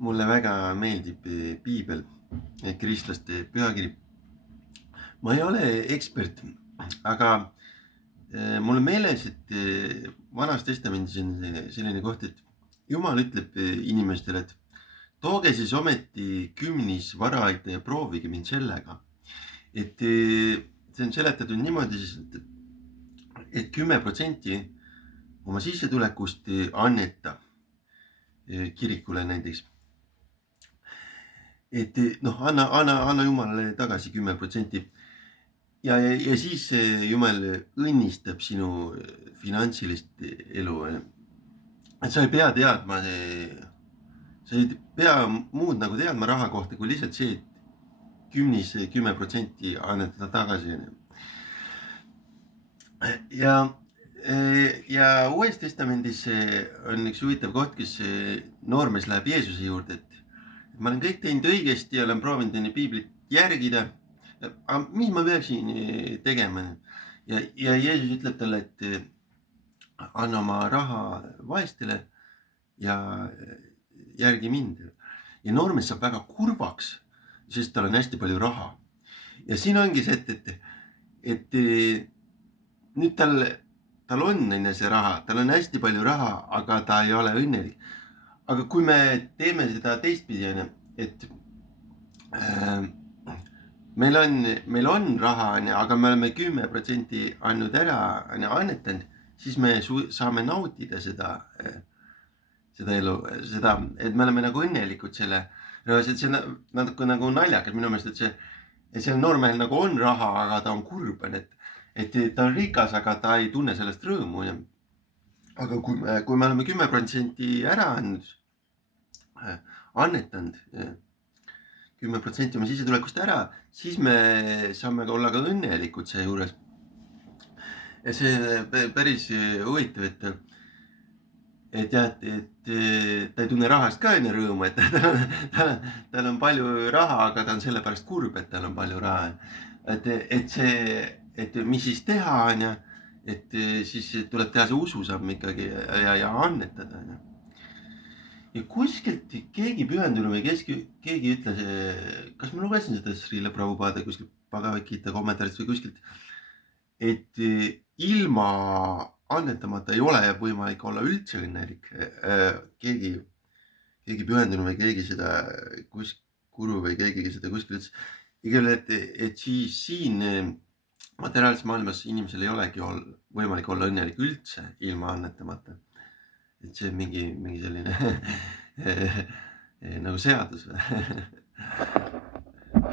Mulle väga meeldib piibel, kristlaste pühakiri. Ma ei ole ekspert, aga mul on meeles, et Vanas Testamendis on selline koht, et Jumal ütleb inimestele, et tooge siis ometi kümnis varaid ja proovige mind sellega. Et see on seletatud niimoodi siis, et 10% oma sissetulekust anneta kirikule näiteks. Et noh, anna Jumalale tagasi 10%. Ja siis Jumal õnnistab sinu finantsilist elu. Et sa ei pea teadma, sa ei pea muud nagu teadma raha kohta, kui lihtsalt see, et kümnis 10% annetada tagasi. Ja Uues Testamendis on üks huvitav koht, kus noormees läheb Jeesuse juurde, et ma olen kõik teinud õigesti ja olen proovinud enne piiblit järgida. Aga mis ma peaksin tegema? Ja Jeesus ütleb talle, et anna oma raha vaestele ja järgi mind. Ja noormees saab väga kurvaks, sest tal on hästi palju raha. Ja siin ongi see, et nüüd tal on see raha, tal on hästi palju raha, aga ta ei ole õnnelik. Aga kui me teeme seda teistpidi, et meil on raha, aga me oleme 10% andnud ära, annetanud, siis me saame nautida seda elu, et me oleme nagu õnnelikud selle. See on natuke nagu naljakas minu meelest, et see noormehel nagu on raha, aga ta on kurb, et ta on rikas, aga ta ei tunne sellest rõõmu. Aga kui me oleme 10% ära annetanud, 10% oma sissetulekust ära, siis me saame olla ka õnnelikud seejuures. Ja see päris huvitav, et ta ei tunne rahast ka enne rõõmu, et tal on palju raha, aga ta on selle pärast kurb, et tal on palju raha. Et mis siis teha, et siis tuleb teha see ususamm ikkagi ja annetada. Ja kuskilt keegi pühendunu või keegi ütles, kas ma lugesin seda Srila Prabhupada kuskilt Bhagavad Gita kommentaarist või kuskilt, et ilma annetamata ei ole võimalik olla üldse õnnelik. Keegi pühendunu või keegi seda guru või keegi seda kuskil ütles. Et siis siin materiaalses maailmas inimesel ei olegi võimalik olla õnnelik üldse ilma annetamata. Et see on mingi selline nagu seadus või?